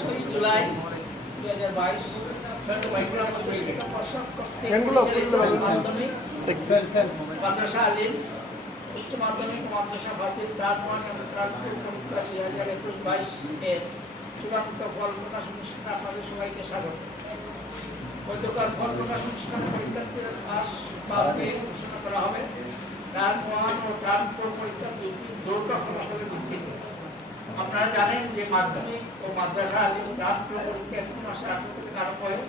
6 জুলাই 2022 মাদ্রাসা আলিম উচ্চ মাধ্যমিক মাদ্রাসা ফাজিল টার্ম 1 এবং টার্ম 2 পরীক্ষা 2021-22 এর চূড়ান্ত ফল প্রকাশ অনুষ্ঠানে আপনাদের সবাইকে স্বাগত। গতকাল ফল প্রকাশ অনুষ্ঠানে পরীক্ষার্থীদের পাস বা ফেল ঘোষণা করা হবে। টার্ম 1 ও টার্ম 4 পরীক্ষা দুটি যৌথ ফলাফলের ভিত্তিতে। আপনারা জানেন যে মাধ্যমিক ও মাদ্রাসা আলিম টার্ম 2 পরীক্ষা 1 মাসে 8 থেকে আরম্ভ হয়ে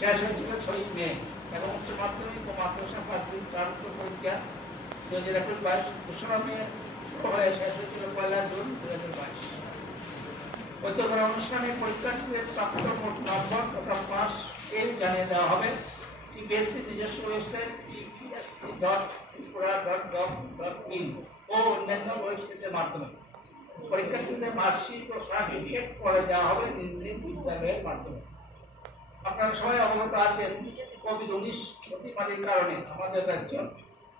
শেষ হয়েছিল 6 মে এবং উচ্চ মাধ্যমিক ও মাদ্রাসা ফাজিল টার্ম 2 পরীক্ষা 2021-22 ঘোষণা মে শুরু হয়ে শেষ হয়েছিল 1 জুন 2022। গতকাল অনুষ্ঠানে পরীক্ষার্থীদের প্রাপ্ত মোট নম্বর তথা পাস ফেল জানিয়ে দেওয়া হবে। টিপিএসসি নিজস্ব ওয়েবসাইট tpsc.tripura.gov.in ও অন্যান্য ওয়েবসাইটের মাধ্যমে। পরীক্ষার্থীদের মার্কশিট ও সার্টিফিকেট করে দেওয়া হবে নিজ নিজ বিদ্যালয়ের মাধ্যমে। আপনারা সবাই অবগত আছেন কোভিড-19 অতিমারির কারণে আমাদের রাজ্য,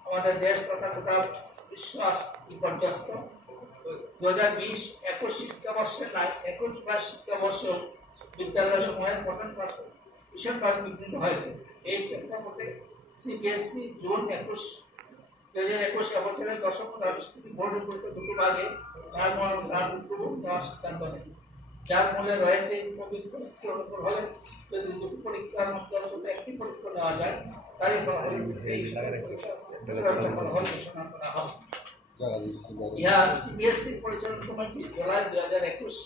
আমাদের দেশ তথা গোটা বিশ্ব বিপর্যস্ত। 2020-21 শিক্ষাবর্ষের 21-22 শিক্ষাবর্ষে বিদ্যালয় সমূহের পঠন পাঠ ভীষণভাবে বিঘ্নিত হয়েছে। এই প্রেক্ষাপটে সিবিএসসি জুন 2021 বছরের দশম দ্বাদশ শ্রেণী বোর্ড পরীক্ষা দুটো ভাগে নেওয়ার সিদ্ধান্ত নেয়, যার মূলে রয়েছে কোভিড পরিস্থিতির অনুকূল হলে যদি দুটো পরীক্ষার মধ্যে অন্তত একটি পরীক্ষা নেওয়া যায় তাই ফলাফল ঘোষণা করা হবে। ইহা টিপিএসসি পরিচালন কমিটি জুলাই 2021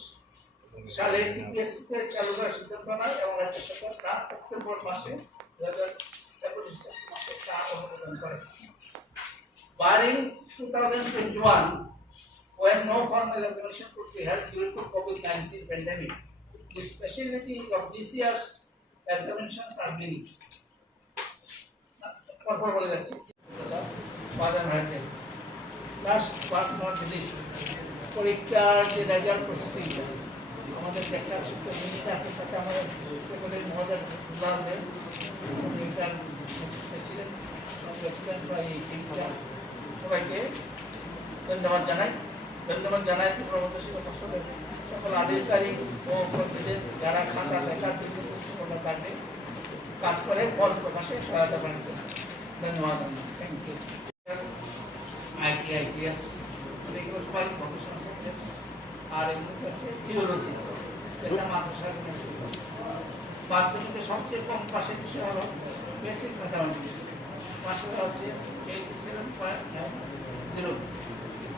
সালে টিপিএসসিতে চালু করার সিদ্ধান্ত নেয় এবং রাজ্য সরকার তা সেপ্টেম্বর মাসে 2021 মাসে তা অনুমোদন করে। Barring 2021, when no formal examination could be held due to COVID-19 pandemic, the specialties of this year's examinations are many. পরপর বলে যাচ্ছি বাজার হয়েছে। লাস্ট বাট নট লিস্ট, পরীক্ষার যে রেজাল্ট প্রসেসিং আমাদের একটা ইউনিট আছে তাতে আমাদের সেকেন্ডারি মহোদয় দেন ছিলেন প্রায় এই তিনটা। সবাইকে ধন্যবাদ জানাই। সকল আধিকারিক ও কর্মীদের যারা খাতা লেখার বিভিন্ন কাজে কাজ করে ফল প্রকাশে সহায়তা করেছেন, ধন্যবাদ। Thank you. IPS এগুলো সবাই প্রফেশনাল সাবজেক্ট, আর এগুলো হচ্ছে থিওলজি, যেটা মাদ্রাসার মাধ্যমিকে সবচেয়ে কম পাশের বিষয় হলো বেসিক ম্যাথামেটিক্স। পাশের হচ্ছে 87.0।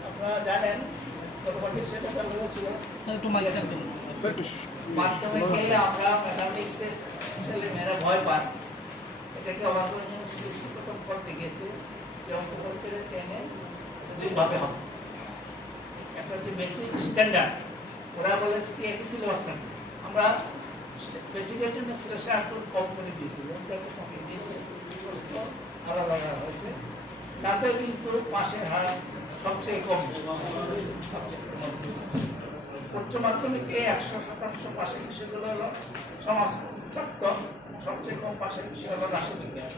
আপনারা জানেন গতবার সেটা চালু হয়েছিল মাধ্যমিকে আমরা ম্যাথামেটিক্সের ছেলেমেয়েরা ভয় পায়। এটাকে অবাক স্পেসিফিক প্রথম করতে গিয়েছে যে অঙ্ক করতে 10-এ দুইভাবে হবে। একটা হচ্ছে বেসিক স্ট্যান্ডার্ড, ওরা বলেছে কি একই সিলেবাস থাকে। আমরা বেসিকের জন্য সিলেবাসটা একটু কম করে দিয়েছি, কমিয়ে দিয়েছে, প্রশ্ন আলাদা আলাদা হয়েছে। তাতেও কিন্তু পাশের হার সবচেয়ে কম। উচ্চ মাধ্যমিকে 100% পাশের বিষয়গুলো হলো সমাজতত্ত্ব, সবচেয়ে কম পাশের বিষয় হলো রাষ্ট্রবিজ্ঞান।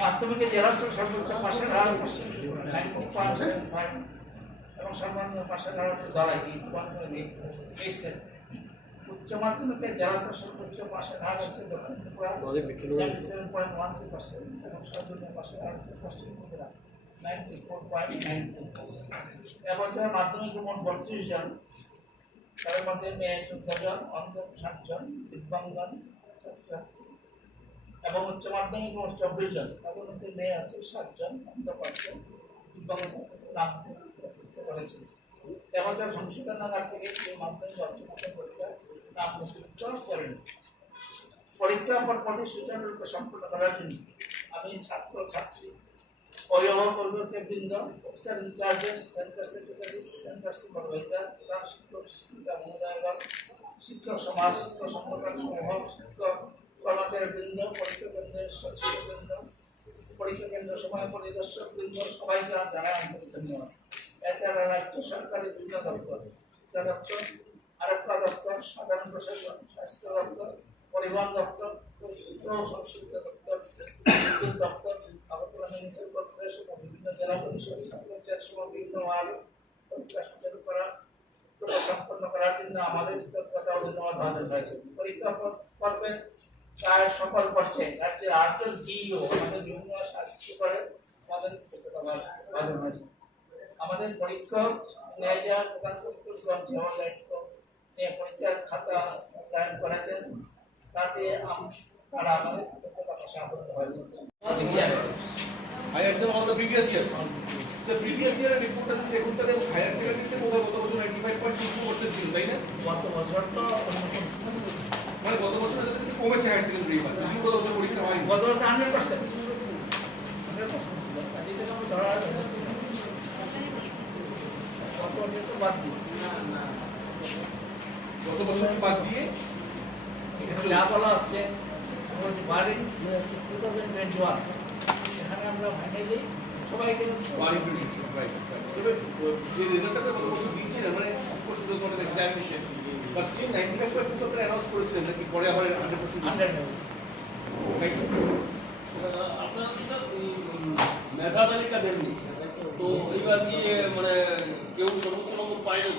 মাধ্যমিকে জেলা স্তরে সর্বোচ্চ পাশের হার 90.75 এবং সর্বনিম্ন পাশের হার হচ্ছে 1.8। উচ্চ মাধ্যমিকে জেলা স্তরে সর্বোচ্চ পাশের হার হচ্ছে দক্ষিণ ত্রিপুরা 97.13% এবং সর্বনিম্ন পাশের হার হচ্ছে পশ্চিম ত্রিপুরা 94.92। এবছর মাধ্যমিকে মোট 32 জন, তার মধ্যে মেয়ে 14 জন, অন্ধ 7 জন, দিব্যাঙ্গন ছাত্রছাত্রী। এবং উচ্চ মাধ্যমিকে মোট 24 জন, তাদের মধ্যে মেয়ে আছে 7 জন, অন্ধ 5 জন, দিব্যাঙ্গ ছাত্রদের নাম করেছিল। এবছর সংশোধনাগার থেকে মাধ্যমিক উচ্চ মাধ্যমিক পরীক্ষা নাম নথিভুক্ত করেন। পরীক্ষা পর্বটি সুচারুরূপে সম্পন্ন করার জন্য আমি ছাত্র ছাত্রী, অভিভাবক বৃন্দ, officer in charges, centre secretary, centre supervisor, প্রধান শিক্ষক, শিক্ষিকা মহোদয়গণ, শিক্ষক সমাজ, শিক্ষক সংগঠন সমূহ, শিক্ষক কর্মচারী বৃন্দ, পরীক্ষা কেন্দ্রের সচিব বৃন্দ, পরীক্ষা কেন্দ্র সময় পরিদর্শক বৃন্দ, সবাইকে জানাই আন্তরিক ধন্যবাদ। এছাড়া রাজ্য সরকারের বিভিন্ন দপ্তর, শিক্ষা দপ্তর, আরক্ষা দপ্তর, সাধারণ প্রশাসন, স্বাস্থ্য দপ্তর, পরিবহন দপ্তর, সংস্কৃতি দপ্তর, বিদ্যুৎ দপ্তর, আগরতলা মিউনিসিপাল কর্পোরেশন ও বিভিন্ন জেলা পরিষদ পঞ্চায়েত সভা বিভিন্ন পরীক্ষা সুচারু করা সম্পন্ন করার জন্য আমাদের ধন্যবাদ ভাজন হয়েছে। পরীক্ষা পর্বে প্রায় সকল পর্যায়ে রাজ্যের 8 জন ডিইও আমাদের বিভিন্ন সাহায্য করে আমাদের ভাজন হয়েছে। আমাদের পরীক্ষক ন্যায়ালয় প্রধান পরীক্ষক যেমন দায়িত্ব নিয়ে পরীক্ষার খাতা মূল্যায়ন করেছেন, তাতে তারা আমাদের পাশে আবদ্ধ হয়েছে। I had them all the previous years. So previous year report as দেখুন তাহলে হায়ার সেকেন্ডারিতে বোধহয় গত বছর 95.22% ছিল, তাই না? গত বছর তো মানে গত বছর যদি কমেছে হায়ার সেকেন্ডারি এবার, যদিও গত বছর পরীক্ষা হয়নি। গত বছর 100% ছিল, এটা তো ধরা হচ্ছে না। গত বছর তো বাদ দিয়ে গত বছর বাদ দিয়ে যা বলা হচ্ছে বাড়ি 2021 এখানে আমরা ফাইনালি সবাইকে বাড়ি দিয়েছি, রাইট। তবে যে রেজাল্টটা গত বছর দিয়েছিলেন মানে of course it was not an examination, but still 95% তো আপনারা অ্যানাউন্স করেছিলেন নাকি পরে আবার 100% রাইট? আপনারা তো স্যার মেধা তালিকা দেননি, তো এইবার কি মানে কেউ সর্বোচ্চ নম্বর পায়নি?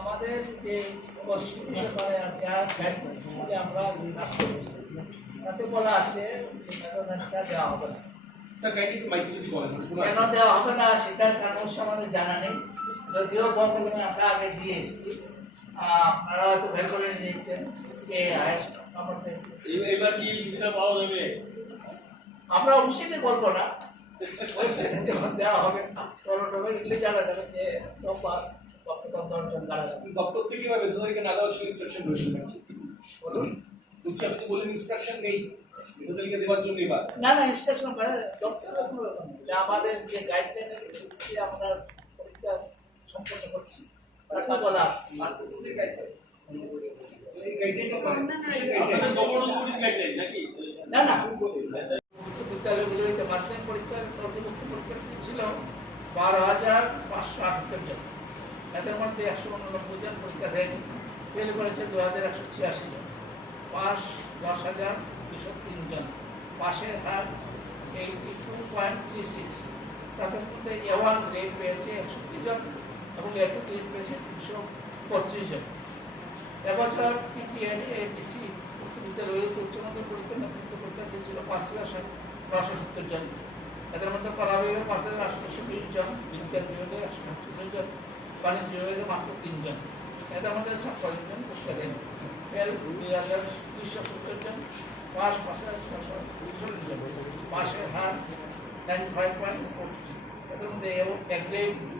আমাদের যে যা আমরা কাজ করছি তাতে বলা আছে দেওয়া হবে না। স্যার কাইন্ডলি একটু মাইক যদি বলেন কেন দেওয়া হবে না সেটার কারণ আমাদের জানা নেই, যদিও বর্তমানে আমরা আগে দিয়ে এসেছি, আপনারা হয়তো বের করে নিয়েছেন কে হায়েস্ট নাম্বার পেয়েছে। এবার কি সুবিধা পাওয়া যাবে? আমরা অবশ্যই বলবো না, ওয়েবসাইটে যখন দেওয়া হবে তখন জানা যাবে যে দপ্তর থেকে কিভাবে মেধাতালিকা না দেওয়ার জন্য ইনস্ট্রাকশন রয়েছে নাকি? বলুন, বলছি আপনি তো বললেন ইনস্ট্রাকশন নেই মেধাতালিকা দেওয়ার জন্য এবার। না ইনস্ট্রাকশন দপ্তরে আমাদের যে গাইডলাইনের ভিত্তিতে আমরা পরীক্ষা সম্পন্ন করছি তাতে বলা আছে বিদ্যালয়গুলিতে মাধ্যমিক পরীক্ষার পর্যবেক্ষণ পরীক্ষার্থী ছিল 12,578 জন। এদের মধ্যে 199 জন পরীক্ষা দেয়নি, ফেল করেছে 2,186 জন, পাস 10,203 জন, পাশের হার 82.36। তাদের মধ্যে A1 গ্রেড পেয়েছে 61 জন এবং A2 গ্রেড পেয়েছে 335 জন। এবছর TTN ABC উচ্চ বিদ্যালয়গুলিতে উচ্চ মাধ্যমিক পরীক্ষার্থী ছিল 5,970 জন। এদের মধ্যে কলা বিভাগে 5,820 জন, বিজ্ঞান বিভাগে 148 জন, বাণিজ্য বিভাগে মাত্র 3 জন। এদের মধ্যে 56 জন পরীক্ষা দেন, ফেল 2,270 জন, পাস 5,640 জন, পাশের হার 95.43। এদের মধ্যে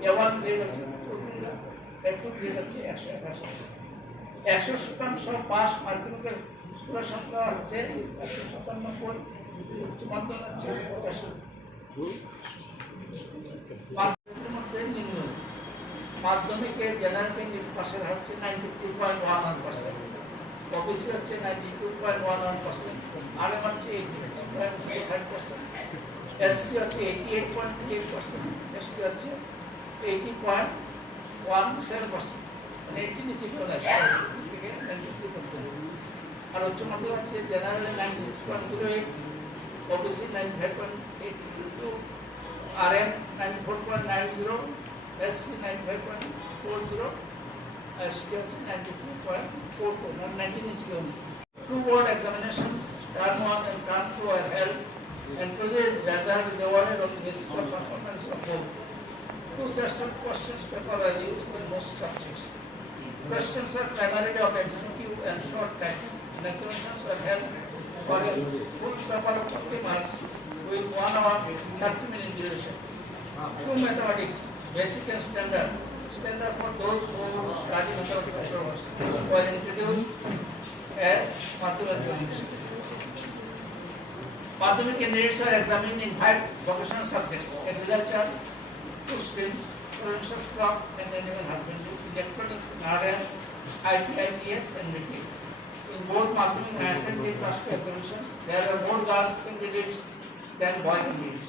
A1 গ্রেড হচ্ছে 40 জন, A2 গ্রেড হচ্ছে 181। 100% পাস মাধ্যমিকের স্কুলের সংখ্যা হচ্ছে 197, উচ্চ মাধ্যমিক হচ্ছে 85। মাধ্যমিকে জেনারেল ক্যান্ডিডেট পাশের হার হচ্ছে 93.11%, ওবিসি হচ্ছে 92.11%, RM হচ্ছে 83.05%, SC হচ্ছে 88.8%, ST হচ্ছে 80.17%, মানে একটি নিচে কেউ নাই থেকে 93%। আর উচ্চ মাধ্যমিক হচ্ছে general 96.08, OBC 95.82, RM 94.90, SC 95.40, ST হচ্ছে 92.44, 19 is given. Two board examinations, term 1 and term 2 are held, and today's result is awarded on the basis of performance of both. Two sets of questions paper are used in most subjects. Questions are primarily of MCQ and short time, and examinations are held for a full paper of 40 marks with 1 hour 30-minute duration. Two mathematics, basic and standard. Standard for those who study mathematics were introduced at Madhyamik examination. Madhyamik candidates are examined in 5 vocational subjects: agriculture, 2 streams, residential crop and animal husbandry, electronics, RN, IT, IPS and metric. In both Madhyamik and SND plus 2 examinations, there are more girls candidates than boy candidates.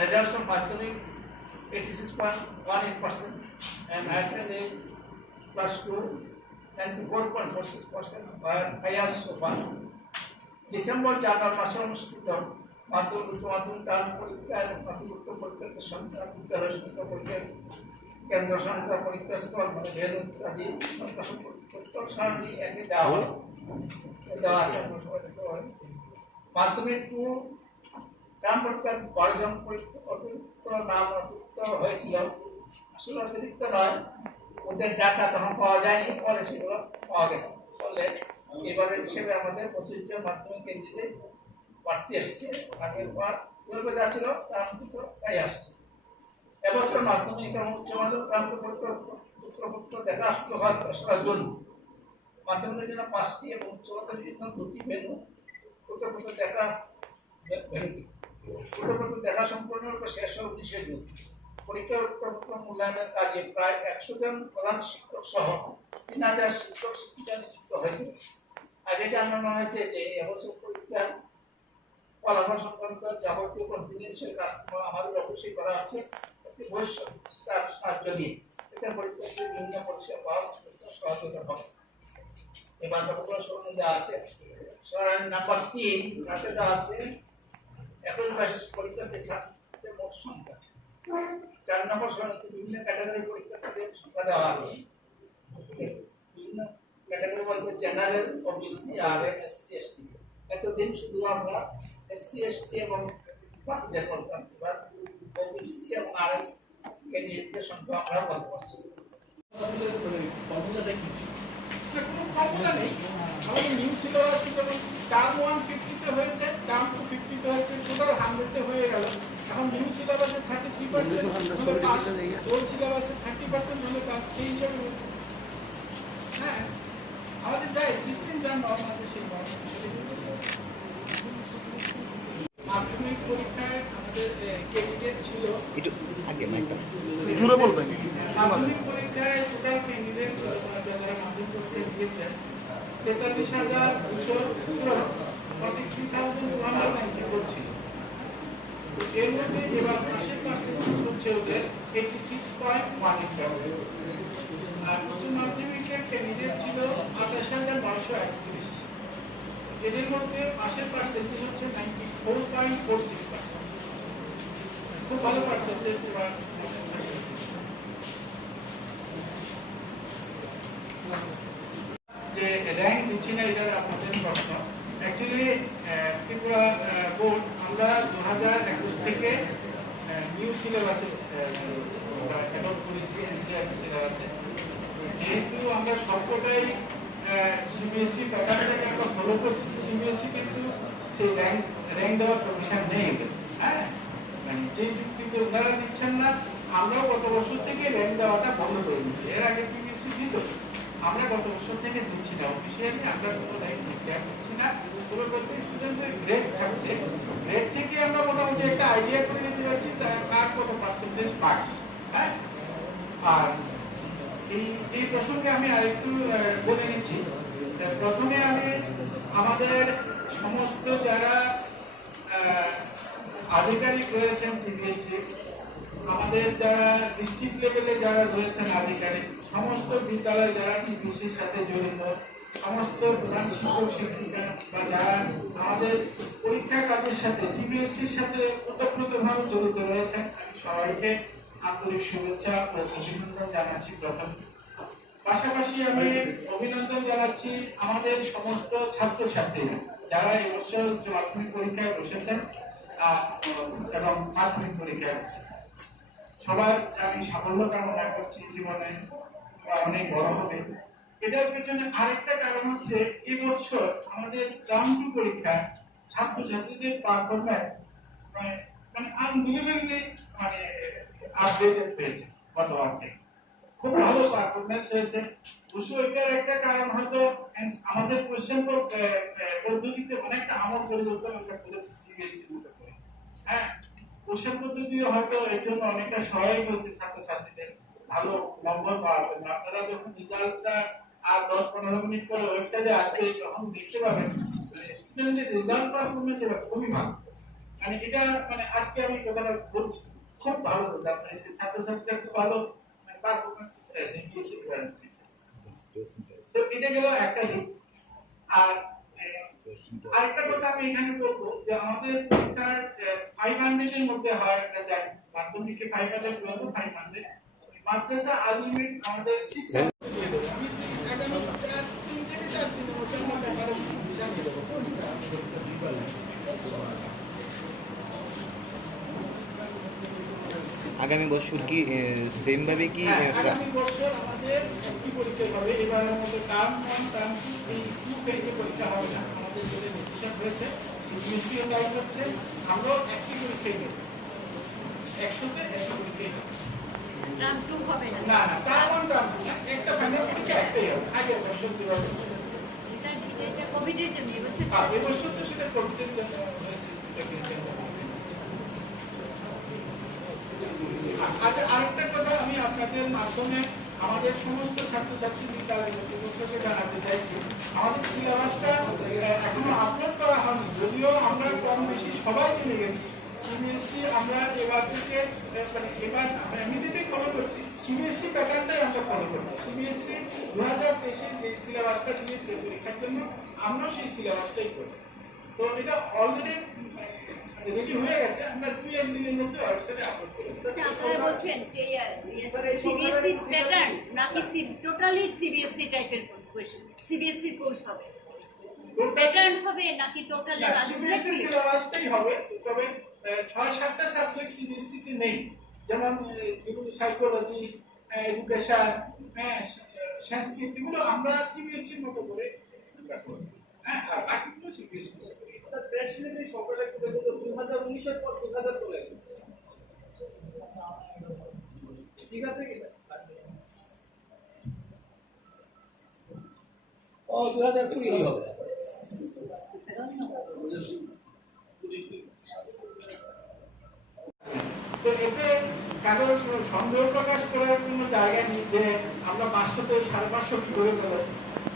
Results of Madhyamik 86.18% and SND plus 2 94.46% are higher so far. December January মাসে অনুষ্ঠিত মাধ্যমিক উচ্চ মাধ্যমিক term পরীক্ষা এবং মাধ্যমিক পরীক্ষার সংখ্যা বিদ্যালয় সংখ্যা পরীক্ষার কেন্দ্র সংখ্যা পরীক্ষা স্থল মানে ভেন্যু ইত্যাদি সারণী একে দেওয়া হলো দেওয়া আছে মাধ্যমিক টার্ম পরীক্ষার 12 জন পরীক্ষা অতিরিক্ত নাম অতিরিক্ত হয়েছিল, আসলে অতিরিক্ত নয়, ওদের ডাটা তখন পাওয়া যায়নি, পরে সেগুলো পাওয়া গেছে। ফলে এবারে হিসেবে আমাদের 25 জন মাধ্যমিক কেন্দ্রে প্রার্থী এসছে, আগের বার পূর্বে যা ছিল তার মতো তাই আসছে। এবছর মাধ্যমিক এবং উচ্চ মাধ্যমিক প্রান্ত পত্র দেখা শুরু হয় 2রা জুন। মাধ্যমিকের জন্য 5টি এবং উচ্চ মাধ্যমিকের জন্য 2টি ভেন্যু পত্র দেখা পত্র দেখা সম্পূর্ণরূপে শেষ হয় 19 জুন। পরীক্ষার উত্তরপত্র মূল্যায়নের কাজে প্রায় 100 জন প্রধান শিক্ষক সহ 3000 শিক্ষক শিক্ষিকা নিযুক্ত হয়েছে। আগে জানানো হয়েছে যে এবছর পরীক্ষার ফলাফল সংক্রান্ত যাবতীয় কনফিডেন্সিয়াল কাজকর্ম আমাদের অবশ্যই করা হচ্ছে একটি ভবিষ্যৎ সাহায্য নিয়ে, এতে পরীক্ষার্থী বিভিন্ন পরিষেবা পাওয়া সহযোগিতা হবে। এই বার্তাগুলো সঙ্গে দেওয়া আছে। নাম্বার 3 কাছে দেওয়া আছে 21 পরীক্ষার্থী ছাত্রদের মোট সংখ্যা। 4 নম্বর সরণিতে বিভিন্ন ক্যাটাগরি পরীক্ষার্থীদের সংখ্যা দেওয়া আছে। বিভিন্ন ক্যাটাগরি বলতে general, OBC, RM, SC, ST. এতদিন শুধু আমরা এসসি, এসটি এবং বাকিদের বলতাম, এবার ওবিসি এবং আরএম ক্যান্ডিডেটদের সংখ্যা আমরা বলতে পারছি। ফর্মুলাটা কি ছিল? কোনো ফর্মুলা নেই। আমাদের নিউ সিলেবাস যেমন টার্ম 1 50-তে হয়েছে, টার্ম 2 50-তে হয়েছে, টোটাল 100-তে হয়ে গেল। এখন নিউ সিলেবাসে 33% ওল্ড সিলেবাসে 30% হলে তার সেই হিসাবে হয়েছে। হ্যাঁ, আমাদের যা এক্সিস্টিং যা নর্ম আছে সেই নর্ম মাধ্যমিক পরীক্ষায় আমাদের ক্যান্ডিডেট ছিল একটু আগে মাইকটা জুড়ে বলবেন। মাধ্যমিক পরীক্ষায় টোটাল ক্যান্ডিডেট যারা মাধ্যমিক পরীক্ষা দিয়েছেন 43,294 43,294 ছিল। এর মধ্যে এবার পাশের পার্সেন্টেজ হচ্ছে ওদের 86.18%। আর উচ্চ মাধ্যমিকের ক্যান্ডিডেট ছিল 28,931। এদের মধ্যে পাশের পার্সেন্টেজ হচ্ছে 94.46%। খুব ভালো পার্সেন্টেজ এবার যে র্যাঙ্ক দিচ্ছি না, এটা আপনাদের প্রশ্ন। অ্যাকচুয়ালি ত্রিপুরা বোর্ড আমরা 2021 থেকে নিউ সিলেবাসে অ্যাডপ্ট করেছি, এনসিইআরটি সিলেবাসে। যেহেতু আমরা সবকটাই সিবিএসই প্যাটার্নটাকে আমরা ফলো করছি, সিবিএসই কিন্তু সেই র্যাঙ্ক দেওয়ার প্রভিশন নেই। হ্যাঁ, মানে যে যুক্তিতে ওনারা দিচ্ছেন না, আমরাও গত বছর থেকে র্যাঙ্ক দেওয়াটা বন্ধ করে দিচ্ছি। এর আগে পিবিএসই দিত, আমরা গত বছর থেকে দিচ্ছি না অফিসিয়ালি, আমরা কোনো র্যাঙ্ক ডিক্লেয়ার করছি না। তবে প্রত্যেক স্টুডেন্টের গ্রেড থাকছে, গ্রেড থেকে আমরা মোটামুটি একটা আইডিয়া করে নিতে পারছি কার কত পার্সেন্টেজ পাস। হ্যাঁ, আর এই প্রসঙ্গে আমি আরেকটু বলে নিচ্ছি। প্রথমে আমি আমাদের সমস্ত যারা আধিকারিক রয়েছেন পিবিএসসি, আমাদের যারা ডিস্ট্রিক্ট লেভেলে যারা রয়েছেন আধিকারিক, সমস্ত বিদ্যালয় যারা পিবিএসসির সাথে জড়িত, সমস্ত প্রধান শিক্ষক শিক্ষিকা বা যারা আমাদের পরীক্ষা কাজের সাথে পিবিএসসির সাথে ওতপ্রোতভাবে জড়িত রয়েছেন, আমি সবাইকে আন্তরিক শুভেচ্ছা ও অভিনন্দন জানাচ্ছি। প্রথম পাশাপাশি আমি অভিনন্দন জানাচ্ছি আমাদের সমস্ত ছাত্রছাত্রীরা যারা এবছর উচ্চ মাধ্যমিক পরীক্ষায় বসেছেন এবং মাধ্যমিক পরীক্ষায় বসেছেন। সবার আমি সাফল্য কামনা করছি, জীবনে অনেক বড় হবে। এটার পেছনে আরেকটা কারণ হচ্ছে এবছর আমাদের টার্ম 2 পরীক্ষায় ছাত্রছাত্রীদের পারফরম্যান্স মানে আনবিলিভেবলি মানে আপডেটেড হয়েছে গতবার থেকে। খুব ভালো পারফরম্যান্স হয়েছে। অবশ্য এটার একটা কারণ হয়তো আমাদের কোশ্চেন পদ্ধতিতে অনেকটা আমল পরিবর্তন করেছে সিবিএসই মতো করে। হ্যাঁ, কোশ্চেন পদ্ধতি হয়তো এর জন্য অনেকটা সহায়ক হয়েছে ছাত্রছাত্রীদের ভালো নম্বর পাওয়ার জন্য। আপনারা যখন রেজাল্টটা আর 10-15 মিনিট পরে ওয়েবসাইটে আসবে তখন দেখতে পাবেন স্টুডেন্টের রেজাল্ট পারফরম্যান্স এবার খুবই ভালো। মানে এটা মানে আজকে আমি কথাটা বলছি, খুব ভালো রেজাল্ট হয়েছে, ছাত্রছাত্রীরা খুব ভালো পারফরম্যান্স দেখিয়েছে। তো এটা গেল একটা দিক। আর আরেকটা কথা আমি এখানে বলবো যে আমাদের পরীক্ষার 500 এর মধ্যে হয় একটা যায় মাধ্যমিকে 500 500 মাদ্রাসা আলিমের আমাদের 6 দিয়ে দেবো। আমি আগামী 3 থেকে 4 দিনের মধ্যে আমরা ব্যাপারে জানিয়ে দেবো। আগামী বছর কি সেম ভাবে কি হ্যাঁ, আগামী বছর আমাদের একটি পরীক্ষা হবে। এবারের মতো টার্ম 1 টার্ম 2 এই 2 ফেজে পরীক্ষা হবে না। আমাদের যেটা ডিসিশন হয়েছে সিবিএসইও তাই করছে, আমরাও একটি পরীক্ষাই নেব, একসাথে একটি পরীক্ষাই নেব। টার্ম 2 হবে না। না না, টার্ম 1 টার্ম 2 না, একটা ফাইনাল পরীক্ষা একটাই হবে। আগের বছর যেভাবে ছিল। এটা কোভিডের জন্য এবছর আর এবছর তো সেটা কোভিডের জন্য হয়েছে, এটাকে কেন্দ্র করে। আচ্ছা, আরেকটা কথা আমি আপনাদের মাধ্যমে আমাদের সমস্ত ছাত্রছাত্রী বিদ্যালয় কর্তৃপক্ষকে জানাতে চাইছি, আমাদের সিলেবাসটা এখনো আপলোড করা হয়নি, যদিও আমরা কম বেশি সবাই জেনে গেছি। সিবিএসসি আমরা এবার থেকে মানে এবার এমনিতেই ফলো করছি, সিবিএসসি প্যাটার্নটাই আমরা ফলো করছি। সিবিএসসি 2023 যে সিলেবাসটা দিয়েছে পরীক্ষার জন্য, আমরাও সেই সিলেবাসটাই করি। তো এটা অলরেডি রেডি হয়ে গেছে, আমরা 2-1 দিনের মধ্যে ওয়েবসাইটে আপলোড করে দেব। আপনারা বলছেন যে সিবিএসসি প্যাটার্ন নাকি টোটালি সিবিএসসি টাইপের কোশ্চেন, সিবিএসসি কোর্স হবে, প্যাটার্ন হবে নাকি টোটালি সিবিএসসি সিলেবাসটাই হবে, তবে 6-7টা সাবজেক্ট সিবিএসসি তে নেই, যেমন সাইকোলজি, এডুকেশন, সংস্কৃত, এগুলো আমরা সিবিএসসি এর মতো করে রাখবো। হ্যাঁ, আর বাকিগুলো সিবিএসসি মতো করে। প্রেস রিলিজে সরকার একটু দেখুন তো 2019 এর পর 2000 চলে এসেছে, ঠিক আছে কি না? ও 2020 হবে। তো এতে কারোর সন্দেহ প্রকাশ করার কোনো জায়গা নেই যে আমরা 500 থেকে 550 কি করে গেল,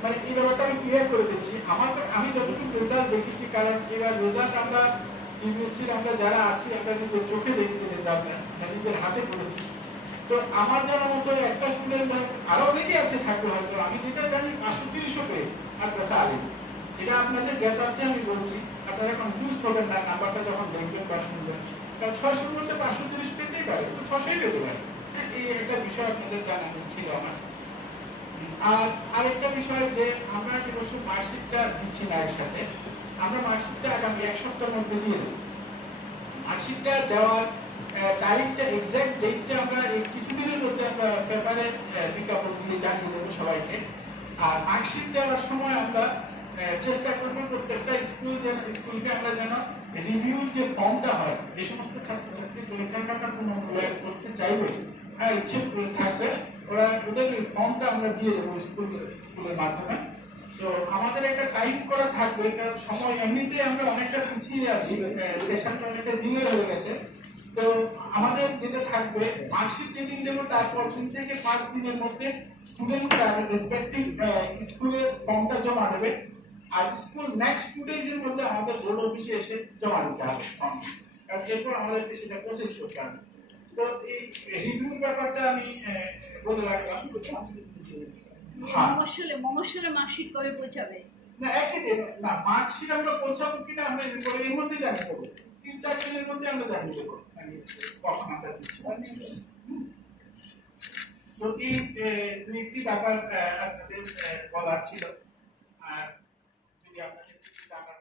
মানে এই ব্যাপারটা আমি ক্লিয়ার করে দিচ্ছি। আমি যতটুকু রেজাল্ট দেখেছি, কারণ এবার রেজাল্ট আমরা ইউনিভার্সিটির আমরা যারা আছি আমরা নিজের চোখে দেখেছি, রেজাল্ট নিজের হাতে করেছি। তো আমার জানা মতো একটা স্টুডেন্ট, আরো অনেকে আছে থাকবে হয়তো, আমি যেটা জানি 530ও পেয়েছি মাদ্রাসা আলিম। এটা আপনাদের জ্ঞাতার্থে আমি বলছি, আপনারা কনফিউজ হবেন না নাম্বারটা যখন দেখবেন বা শুনবেন, কারণ 600 মধ্যে 530 পেতেই পারে, তো 600ই পেতে পারে। এই একটা বিষয় আপনাদের জানানো ছিল আমার। আর আরেকটা বিষয় যে আমরা এবছর মার্কশিটটা দিচ্ছি না একসাথে, আমরা মার্কশিটটা আগামী 1 সপ্তাহের মধ্যে দিয়ে দেবো। মার্কশিটটা দেওয়ার তারিখটা, এক্সাক্ট ডেটটা আমরা কিছুদিনের মধ্যে আমরা পেপারে বিজ্ঞাপন দিয়ে জানিয়ে দেবো সবাইকে। আর মার্কশিট দেওয়ার সময় আমরা চেষ্টা করবো প্রত্যেকটা স্কুলকে আমরা যেন রিভিউর যে ফর্মটা হয়, যে সমস্ত ছাত্রছাত্রী পরীক্ষার কথা কোনো মূল্যায়ন করতে চাইবে, ইচ্ছে থাকবে, ওদের এই ফর্মটা আমরা দিয়ে দেবো স্কুলের মাধ্যমে। তো আমাদের একটা টাইম করা থাকবে, কারণ সময় এমনিতেই আমরা অনেকটা পিছিয়ে আছি, সেশনটা অনেকটা ডিলে হয়ে গেছে। তো আমাদের যেটা থাকবে, মার্কশিট যেদিন দেবো তারপর 3 থেকে 5 দিনের মধ্যে স্টুডেন্টরা রেসপেক্টিভ স্কুলের ফর্মটা জমা দেবে, আর স্কুল নেক্সট 2 ডেজ এর মধ্যে আমাদের বোর্ড অফিসে এসে জমা দিতে হবে ফর্ম, কারণ এরপর আমাদেরকে সেটা প্রসেস করতে হবে। তো এই রিভিউর ব্যাপারটা আমি বলে রাখলাম। মমস্বলে মার্কশিট কবে পৌঁছাবে? না, একই দিন না, মার্কশিট আমরা পৌঁছাবো কিনা আমরা এর মধ্যে জানিয়ে দেবো, 3-4 দিনের মধ্যে আমরা জানিয়ে দেবো কখন আমরা দিচ্ছি। তো এই 2টি ব্যাপার আপনাদের বলার ছিল, আর যদি আপনাদের জানার